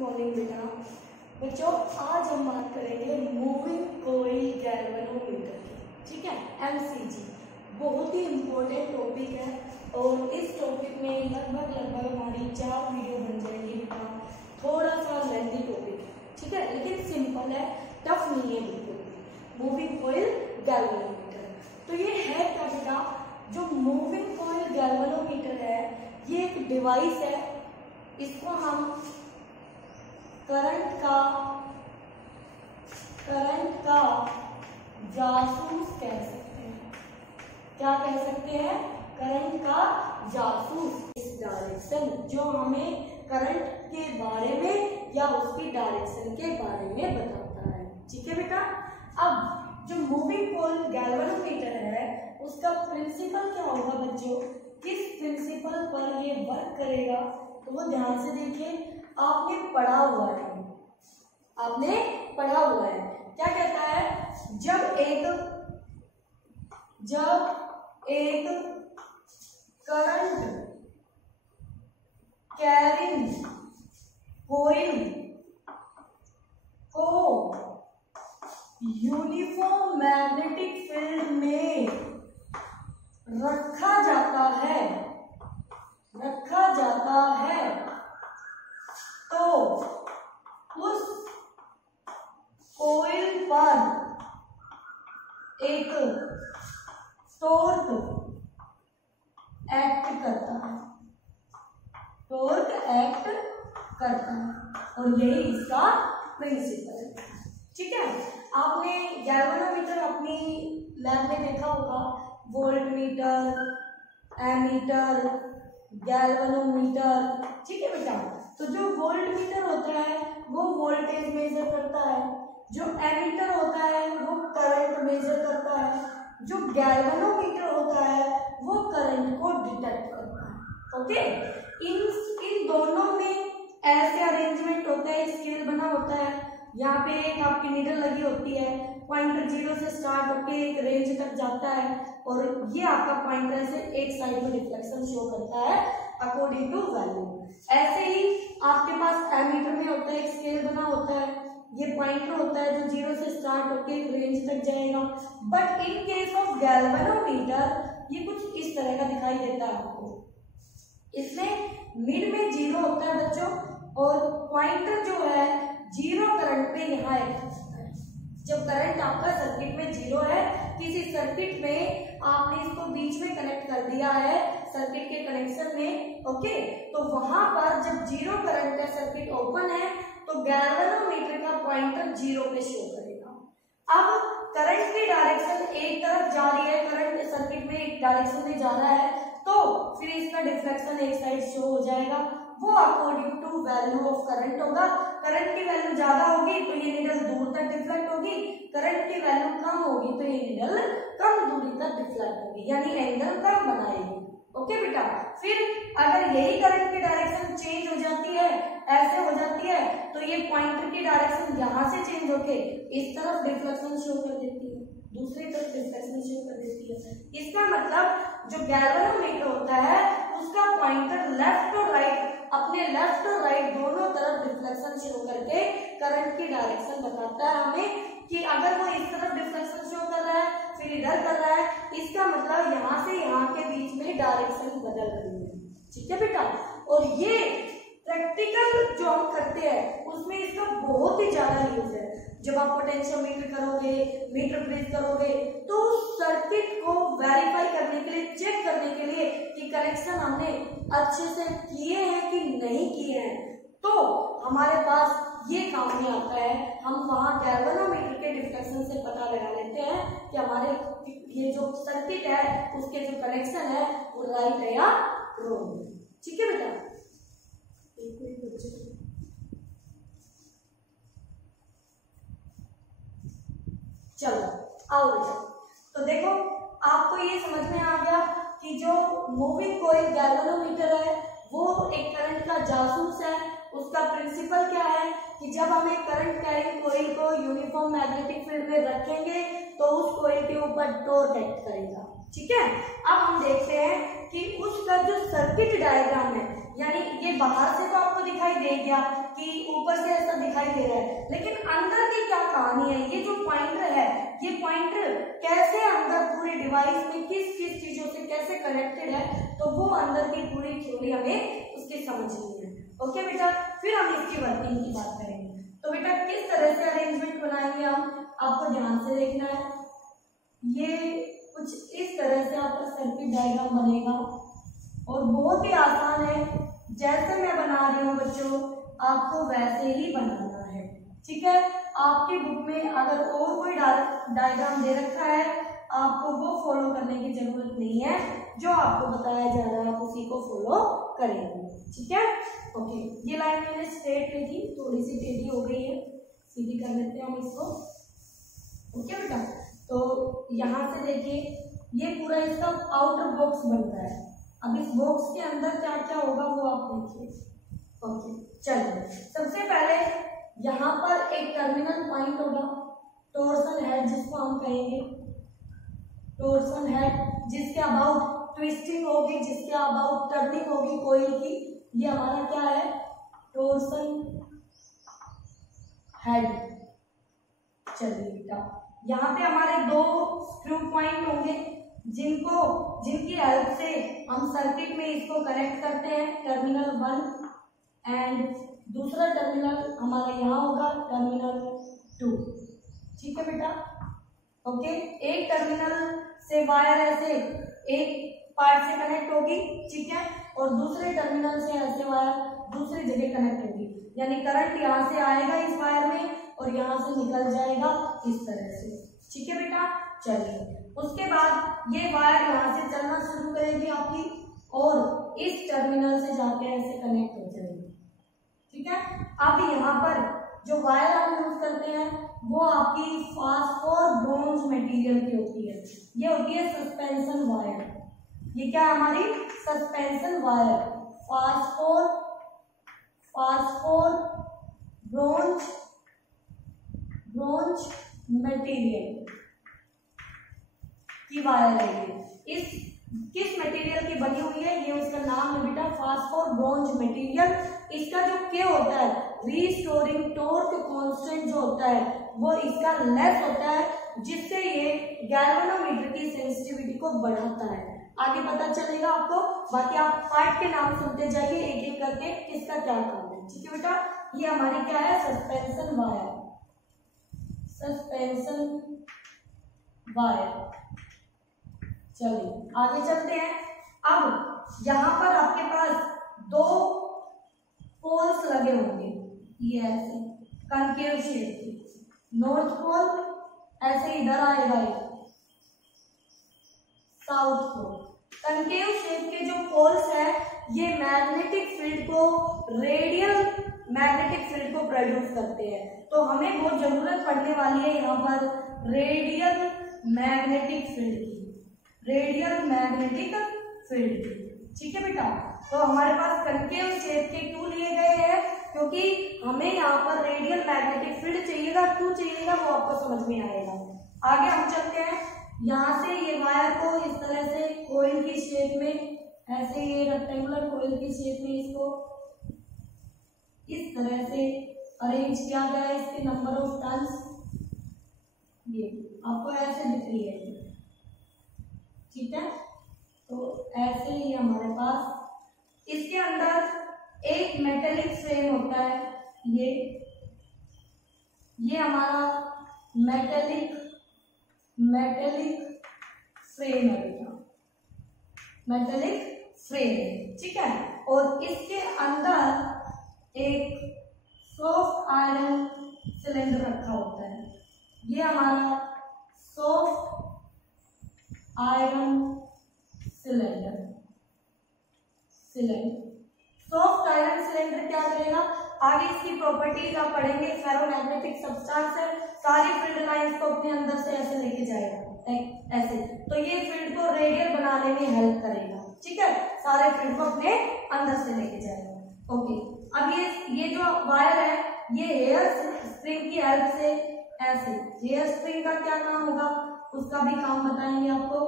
Morning बेटा। बच्चों आज हम बात करेंगे मूविंग कॉइल गैल्वेनोमीटर की, ठीक है, एमसीजी। बहुत ही इम्पोर्टेंट टॉपिक है और इस टॉपिक में लगभग हमारी 4 वीडियो बन जाएंगी बेटा। थोड़ा सा लेंथी टॉपिक है, ठीक है, लेकिन सिंपल है, टफ नहीं है बिल्कुल। मूविंग कॉइल गैल्वेनोमीटर तो ये है क्या बेटा? जो मूविंग कॉइल गैल्वेनोमीटर है ये एक डिवाइस है, इसको हम करंट का जासूस कह सकते हैं। क्या कह सकते हैं? करंट का जासूस। इस डायरेक्शन जो हमें करंट के बारे में या उसकी डायरेक्शन के बारे में बताता है, ठीक है बेटा। अब जो मूविंग कॉइल गैल्वेनोमीटर है उसका प्रिंसिपल क्या होगा बच्चों? किस प्रिंसिपल पर ये वर्क करेगा तो वो ध्यान से देखिए। आपने पढ़ा हुआ है, क्या कहता है? जब एक करंट कैरिंग कॉइल को यूनिफॉर्म मैग्नेटिक फील्ड में रखा जाता है तो उस कॉइल पर एक टॉर्क एक्ट करता है और यही इसका प्रिंसिपल है, ठीक है। आपने गैल्वेनोमीटर अपनी लैब में देखा होगा, वोल्टमीटर, एमीटर, गैल्वेनोमीटर, ठीक है बेटा। तो जो वोल्टमीटर होता है वो वोल्टेज मेजर करता है, जो एमीटर होता है वो करंट मेजर करता है, जो गैल्वेनोमीटर होता है वो करंट को डिटेक्ट करता है, ओके। इन दोनों में ऐसे अरेंजमेंट होता है, स्केल बना होता है। यहाँ पे एक आपकी नीडल लगी होती है, पॉइंटर 0 से स्टार्ट होकर एक रेंज तक जाता है और ये आपका पॉइंटर से एक साइड में रिफ्लेक्शन शो करता है अकॉर्डिंग टू वैल्यू। ऐसे ही आपके पास एमीटर में होता है, एक स्केल बना होता है, ये पॉइंटर होता है जो 0 से स्टार्ट होकर एक रेंज तक जाएगा। But in case of galvanometer ये कुछ इस तरह का दिखाई देता है आपको। इसमें मिड में 0 होता है बच्चों और पॉइंटर जो है 0 करंट पे यहाँ एक्ट करता है। जब करंट आपका सर्किट में 0 है, किसी सर्किट में आपने इसको बीच में कनेक्ट कर दिया है सर्किट के कनेक्शन में, ओके, तो वहां पर जब 0 करंट है, सर्किट ओपन है, तो गैल्वेनोमीटर का पॉइंटर 0 पे शो करेगा। अब करंट की डायरेक्शन एक तरफ जा रही है, करंट सर्किट में एक डायरेक्शन में जा रहा है, तो फिर इसका डिफ्लेक्शन एक साइड शो हो जाएगा, वो according to value of current होगा। करंट की वैल्यू ज्यादा होगी तो ये नीडल दूर तक डिफ्लेक्ट होगी, करंट की वैल्यू कम होगी तो ये नीडल कम दूरी तक डिफ्लेक्ट होगी, यानी एंगल कम बनाएगी, ओके बेटा। फिर अगर यही करंट की डायरेक्शन चेंज हो जाती है, ऐसे हो जाती है, तो ये पॉइंटर की डायरेक्शन यहाँ से चेंज होके इस तरफ डिफ्लेक्शन शो कर देती है, दूसरी तरफ डिफ्लेक्शन शो कर देती है। इसका मतलब जो गैल्वेनोमीटर होता है उसका पॉइंटर लेफ्ट और राइट, अपने लेफ्ट और राइट दोनों तरफ डिफ्लेक्शन शो करके करंट की डायरेक्शन बताता है हमें कि अगर वो इस तरफ डिफ्लेक्शन शो कर रहा है फिर इधर कर रहा है, इसका मतलब यहाँ से यहाँ के बीच में डायरेक्शन बदल रही है, ठीक है बेटा। और ये प्रैक्टिकल जो हम करते हैं उसमें इसका बहुत ही ज्यादा यूज है। जब आप पोटेंशियोमीटर करोगे, मीटर ब्रिज करोगे, तो सर्किट को वेरीफाई करने के लिए, चेक करने के लिए कि कनेक्शन हमने अच्छे से किए हैं कि नहीं किए हैं, तो हमारे पास ये काम में आता है। हम वहां गैल्वेनोमीटर के डिफ्लेक्शन से पता लगा लेते हैं कि हमारे ये जो सर्किट है उसके जो कनेक्शन है वो राइट है या रॉन्ग, ठीक है बेटा। चलो आओ बेटा, तो देखो आपको ये समझ में आ गया कि जो मूविंग कॉइल गैल्वेनोमीटर है वो एक करंट का जासूस है। उसका प्रिंसिपल क्या है कि जब हम एक करंट कैरिंग कॉइल को यूनिफॉर्म मैग्नेटिक फील्ड में रखेंगे तो उस कॉइल के ऊपर टॉर्क एक्ट करेगा, ठीक है। अब हम देखते हैं कि उसका जो सर्किट डायग्राम है, यानी ये बाहर से तो आपको दिखाई दे गया कि ऊपर से ऐसा दिखाई दे रहा है, लेकिन अंदर की क्या कहानी है, ये जो पॉइंटर है, ये पॉइंटर कैसे अंदर पूरे डिवाइस में किस किस चीजों से कैसे कनेक्टेड है, तो वो अंदर की पूरी थ्योरी हमें उसकी समझनी है। ओके बेटा, फिर हम इसकी वर्किंग की बात करेंगे। तो बेटा किस तरह से अरेंजमेंट बनाएंगे हम, आपको ध्यान से देखना है। ये कुछ इस तरह से आपका सर्किट डायग्राम बनेगा और बहुत ही आसान है, जैसे मैं बना रही हूँ बच्चों आपको वैसे ही बनाना है, ठीक है। आपकी बुक में अगर और कोई डायग्राम दे रखा है आपको वो फॉलो करने की जरूरत नहीं है, जो आपको बताया जा रहा है आप उसी को फॉलो करेंगे, ठीक है। ओके, ये लाइन मैंने स्ट्रेट की थी, थोड़ी सी टेढ़ी हो गई है, सीधी कर लेते हैं हम इसको। ओके बेटा, तो यहाँ से देखिए ये पूरा इसका आउटर बॉक्स बनता है। अब इस बॉक्स के अंदर क्या क्या होगा वो आप देखिए। ओके चलिए, सबसे पहले यहाँ पर एक टर्मिनल पॉइंट होगा, टॉर्सन हेड जिसको हम कहेंगे, टॉर्सन हेड जिसके अबाउट ट्विस्टिंग होगी, जिसके अबाउट टर्निंग होगी कोयल की, ये हमारा क्या है, टॉर्सन हेड। चलिए बेटा, यहाँ पे हमारे दो स्क्रू पॉइंट होंगे जिनकी हेल्प से हम सर्किट में इसको कनेक्ट करते हैं, टर्मिनल 1 एंड दूसरा टर्मिनल हमारा यहाँ होगा टर्मिनल 2, ठीक है बेटा। ओके, एक टर्मिनल से वायर ऐसे एक पार्ट से कनेक्ट होगी, ठीक है, और दूसरे टर्मिनल से ऐसे वायर दूसरी जगह कनेक्ट होगी, यानी करंट यहाँ से आएगा इस वायर में और यहाँ से निकल जाएगा इस तरह से, ठीक है बेटा। चलिए, उसके बाद ये वायर यहाँ से चलना शुरू करेगी आपकी और इस टर्मिनल से जाके ऐसे कनेक्ट हो जाएगी, ठीक है। अब यहाँ पर जो वायर हम यूज करते हैं वो आपकी फास्फोर ब्रोंज मटेरियल की होती है, ये होती है सस्पेंशन वायर। ये क्या है हमारी suspension wire, phosphor bronze material की वायर है। ये इस किस मटेरियल की बनी हुई है, ये उसका नाम है बेटा फास्फोर ब्रोंज मटेरियल। इसका जो के होता है, रीस्टोरिंग टॉर्क कांस्टेंट जो होता है वो इसका लेस होता है, जिससे ये गैल्वेनोमीटर की सेंसिटिविटी को बढ़ाता है। आगे पता चलेगा आपको, बाकी आप पार्ट के नाम सुनते जाइए एक एक करके किसका क्या काम है, ठीक है बेटा। ये हमारी क्या है, सस्पेंशन वायर, सस्पेंशन वायर। चलिए आगे चलते हैं। अब यहाँ पर आपके पास दो पोल्स लगे होंगे, ये ऐसे कनकेव शेप के, नॉर्थ पोल ऐसे इधर आएगा, साउथ पोल। कनकेव शेप के जो पोल्स है ये मैग्नेटिक फील्ड को, रेडियल मैग्नेटिक फील्ड को प्रोड्यूस करते हैं, तो हमें बहुत जरूरत पड़ने वाली है यहाँ पर रेडियल मैग्नेटिक फील्ड की, रेडियल मैग्नेटिक फील्ड की, ठीक है बेटा। तो हमारे पास कनकेव शेप के क्यों लिए गए हैं, क्योंकि हमें यहाँ पर रेडियल मैग्नेटिक फील्ड चाहिएगा, क्यों चाहिएगा वो आपको समझ में आएगा। आगे हम चलते हैं, यहाँ से ये वायर को इस तरह से कोयल की शेप में, ऐसे ये रेक्टेंगुलर कोयल की शेप में इसको इस तरह से अरेंज किया गया है। इसके नंबर ऑफ टर्न्स ये आपको ऐसे दिख रही है, ठीक है। तो ऐसे ही हमारे पास इसके अंदर एक मेटेलिक फ्रेम होता है, ये हमारा मेटेलिक फ्रेम है बेटा, मेटेलिक फ्रेम, ठीक है। और इसके अंदर एक सॉफ्ट आयरन सिलेंडर रखा होता है, ये हमारा soft iron cylinder. Soft iron cylinder क्या करेगा, आगे इसकी प्रॉपर्टीज आप पढ़ेंगे। फेरोमैग्नेटिक सब्सटेंस है, सारी फील्ड लाइंस को अपने अंदर से ऐसे लेके जाएगा, ऐसे, तो ये फील्ड को रेडियल बनाने में हेल्प करेगा, ठीक है, सारे फील्ड को अपने अंदर से लेके जाएगा। ओके, अब ये जो वायर है ये हेयर स्प्रिंग की हेल्प से ऐसे, हेयर स्प्रिंग का क्या काम होगा उसका भी काम बताएंगे आपको।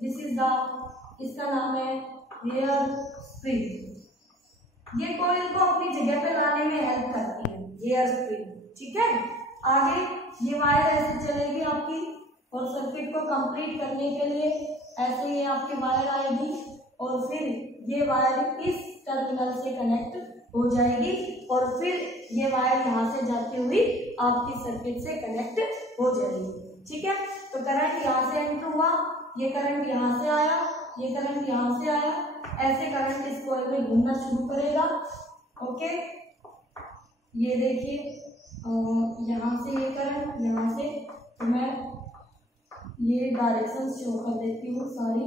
दिस इज द, इसका नाम है हेयर स्प्रिंग, ये कॉइल को अपनी जगह पे लाने में हेल्प करती है, एयर स्प्रिंग। ठीक है, आगे ये वायर ऐसे चलेगी आपकी, और सर्किट को कंप्लीट करने के लिए ऐसे ये आपकी वायर आएगी, और फिर ये वायर इस टर्मिनल से कनेक्ट हो जाएगी, और फिर ये वायर यहाँ से जाती हुई आपकी सर्किट से कनेक्ट हो जाएगी। ठीक है, तो करंट यहाँ से एंटर हुआ, ये करंट यहाँ से आया, ये करंट यहाँ से आया, ऐसे करंट इस कॉइल में घूमना शुरू करेगा। ओके, ये देखिए यहाँ से ये करंट, यहाँ से, तो मैं ये डायरेक्शन शो कर देती हूँ सारी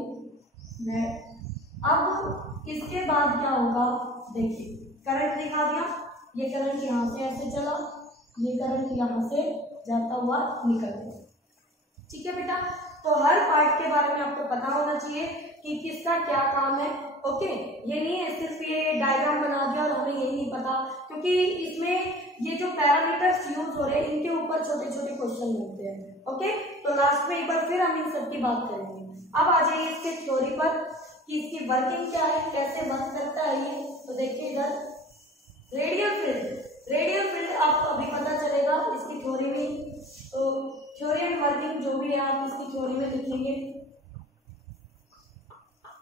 मैं। अब इसके बाद क्या होगा, देखिए करंट दिखा दिया, ये करंट यहाँ से ऐसे चला, ये करंट यहाँ से जाता हुआ निकल गया। ठीक है बेटा, तो हर पार्ट के बारे में आपको पता होना चाहिए कि किसका क्या काम है। ओके, ये नहीं है सिर्फ ये डायग्राम बना दिया और हमें यही नहीं पता, क्योंकि इसमें ये जो पैरामीटर्स यूज हो रहे हैं इनके ऊपर छोटे छोटे क्वेश्चन मिलते हैं। ओके, तो लास्ट में एक बार फिर हम इन सब की बात करेंगे। अब आ जाइए इसके थ्योरी पर कि इसकी वर्किंग क्या है, कैसे वर्क करता है ये। तो देखिए इधर रेडियल फील्ड आपको अभी पता चलेगा इसकी थ्योरी में, तो थ्योरी एंड वर्किंग जो भी है आप इसकी थ्योरी में लिखेंगे।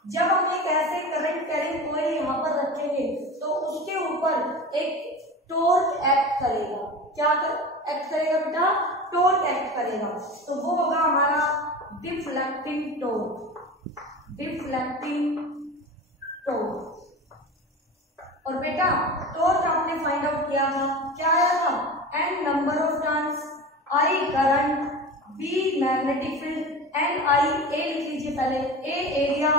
जब हम एक ऐसे करंट कैरिंग कॉइल यहाँ पर रखेंगे तो उसके ऊपर एक टॉर्क एक्ट करेगा। क्या एक्ट करेगा बेटा? टॉर्क एक्ट करेगा, तो वो होगा हमारा डिफ्लेक्टिंग टॉर्क, डिफ्लेक्टिंग टॉर्क। और बेटा टॉर्क आपने फाइंड आउट किया था, क्या आया था? N number of turns, I current, B magnetic field, N I, A लिख लीजिए पहले, A area,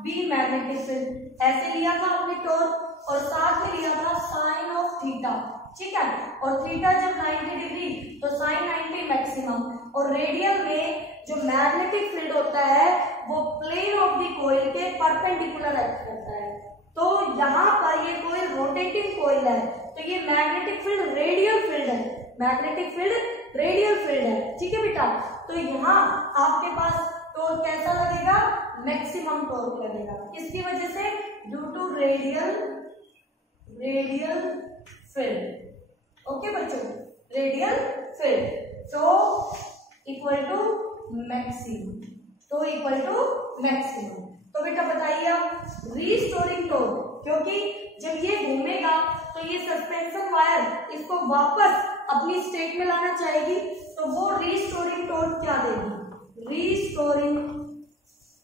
B magnetic field, ऐसे लिया था आपने टॉर्क, और साथ में लिया था साइन ऑफ थीटा। ठीक है, और थीटा जब 90 डिग्री तो साइन 90 मैक्सिमम, और रेडियल में जो मैग्नेटिक फील्ड होता है वो प्लेन ऑफ द कॉइल के परपेंडिकुलर एक्ट करता है। तो यहाँ पर ये कॉइल रोटेटिंग कॉइल है, तो ये मैग्नेटिक फील्ड रेडियल फील्ड है, मैग्नेटिक फील्ड रेडियल फील्ड है। ठीक है बेटा, तो यहाँ आपके पास टॉर्क कैसा लगेगा? मैक्सिमम टॉर्क लगेगा, किसकी वजह से? Due to radial field. Okay बच्चों, रेडियल फील्ड, तो इक्वल टू मैक्सिमम, तो इक्वल टू मैक्सिमम। तो बेटा बताइए आप, रीस्टोरिंग टॉर्क, क्योंकि जब ये घूमेगा तो ये सस्पेंशन वायर इसको वापस अपनी स्टेट में लाना चाहेगी, तो वो रीस्टोरिंग टॉर्क क्या देगी? रीस्टोरिंग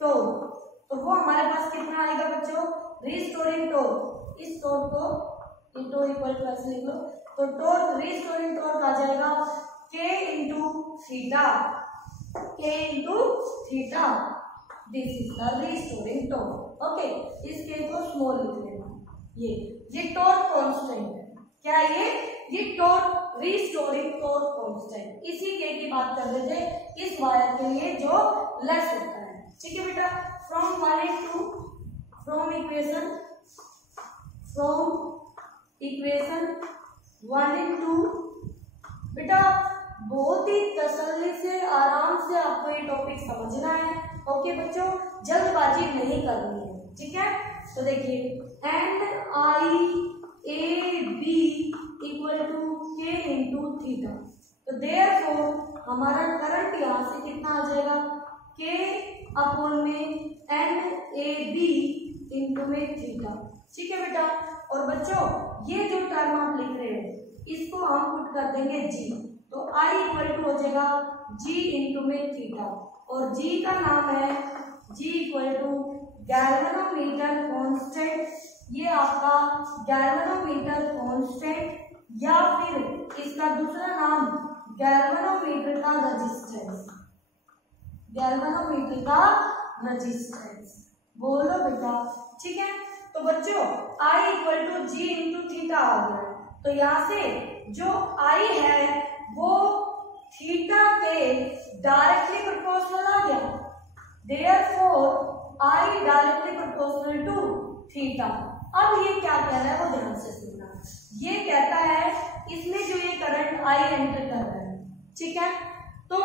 टॉर्क, तो वो हमारे पास कितना आएगा बच्चों? रीस्टोरिंग टॉर्क, इस टॉर्क को इंटू इक्वल टू ऐसे लिख लो, तो टॉर्क रीस्टोरिंग टॉर्क आ जाएगा K into theta, K into theta, this is the restoring torque. Okay, इस K को स्मॉल लिख लेना, ये टॉर्क कांस्टेंट है। क्या ये टॉर्क रीस्टोरिंग टॉर्क कांस्टेंट, इसी K की बात कर रहे थे इस वायर के लिए जो लेस होता है। ठीक है बेटा, from 1 and 2, from equation 1 and 2, बेटा बहुत ही तसल्ली से आराम से आपको ये टॉपिक समझना है। ओके बच्चों, जल्दबाजी नहीं करनी है। ठीक है, तो देखिए and I A B equal to K into theta, तो देयरफॉर हमारा करंट यहाँ से कितना आ जाएगा? K अपॉन में एन ए बी इंटू में थीटा। ठीक है बेटा, और बच्चों ये जो टर्म आप लिख रहे हो इसको हम पुट कर देंगे G, तो I इक्वल टू हो जाएगा G इंटू में थीटा, और G का नाम है G equal to galvanometer constant, ये आपका गैल्वेनोमीटर कांस्टेंट, या फिर इसका दूसरा नाम गैल्वेनोमीटर का रेजिस्टेंस, गैल्वेनोमीटर का रेजिस्टेंस, बोलो बेटा। ठीक है, तो बच्चों I equal to G into theta आ गया, तो यहाँ से जो I है वो थीटा के डायरेक्टली प्रोपोर्शनल आ गया, therefore I directly proportional to theta. अब ये क्या कह रहा है वो ध्यान से सुनना, ये कहता है इसमें जो ये करंट I एंटर कर रहा है, ठीक है, तो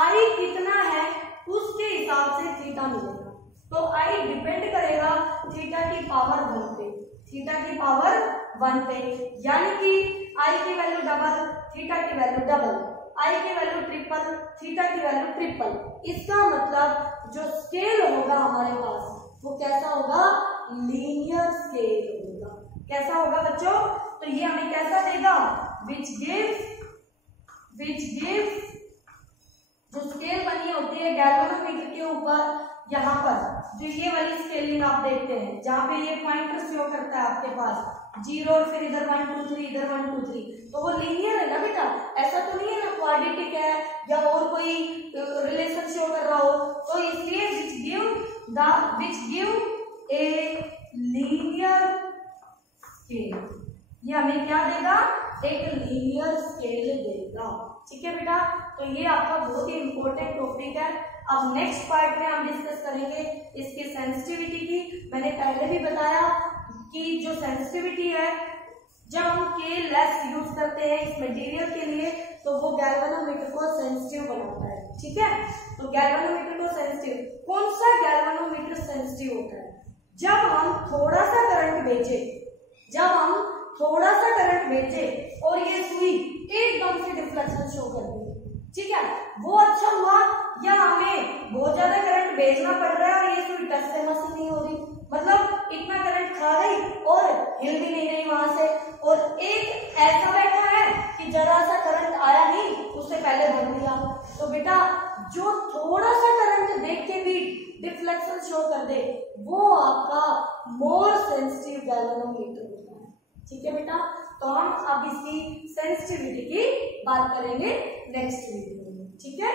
I कितना है उसके हिसाब से थीटा मिलेगा, तो I डिपेंड करेगा थीटा की पावर 1 पे, थीटा की पावर 1 पे, यानी कि आई की वैल्यू डबल, थीटा की वैल्यू डबल, आई की वैल्यू ट्रिपल, थीटा की वैल्यू ट्रिपल। इसका मतलब जो स्केल होगा हमारे पास वो कैसा होगा, लीनियर स्केल होगा। कैसा होगा बच्चों, तो ये हमें कैसा देगा, विच गिव्स जो स्केल बनी होती है गैल्वेनोमीटर के ऊपर, यहाँ पर जो ये वाली स्केलिंग आप देखते हैं जहाँ पे ये पॉइंटर शो करता है आपके पास 0 और फिर इधर 1 2 3 इधर 1 2 3, तो वो लीनियर है ना बेटा, ऐसा तो नहीं है ना क्वाड्रेटिक है या और कोई रिलेशन शो कर रहा हो। तो इसलिए which give a linear scale, ये हमें क्या देगा, एक लीनियर स्केल देगा। ठीक है बेटा, तो ये आपका बहुत ही इंपॉर्टेंट टॉपिक है। अब नेक्स्ट पार्ट में हम डिस्कस करेंगे इसकी सेंसिटिविटी की। मैंने पहले भी बताया कि जो सेंसिटिविटी है जब हम के लेस यूज करते हैं इस मटेरियल के लिए तो वो गैल्वेनोमीटर को सेंसिटिव बनाता है। ठीक है, तो गैल्वेनोमीटर को सेंसिटिव, कौन सा गैल्वेनोमीटर सेंसिटिव होता है, जब हम थोड़ा सा करंट भेजे और ये सुई एकदम से डिफ्लेक्शन शो कर दी। ठीक है, वो अच्छा हुआ या हमें बहुत ज्यादा करंट भेजना पड़ रहा है और ये सुई टच से मस नहीं हो रही, मतलब इतना करंट खा गई और हिल भी नहीं रही वहां से, और एक ऐसा बैठा है कि जरा सा करंट आया ही उससे पहले भर दिया। तो बेटा जो थोड़ा सा करंट देख के भी डिफ्लेक्शन शो कर दे वो आपका मोर सेंसिटिव गैल्वेनोमीटर होता है। ठीक है बेटा, तो हम अब इसकी सेंसिटिविटी की बात करेंगे नेक्स्ट वीडियो में। ठीक है।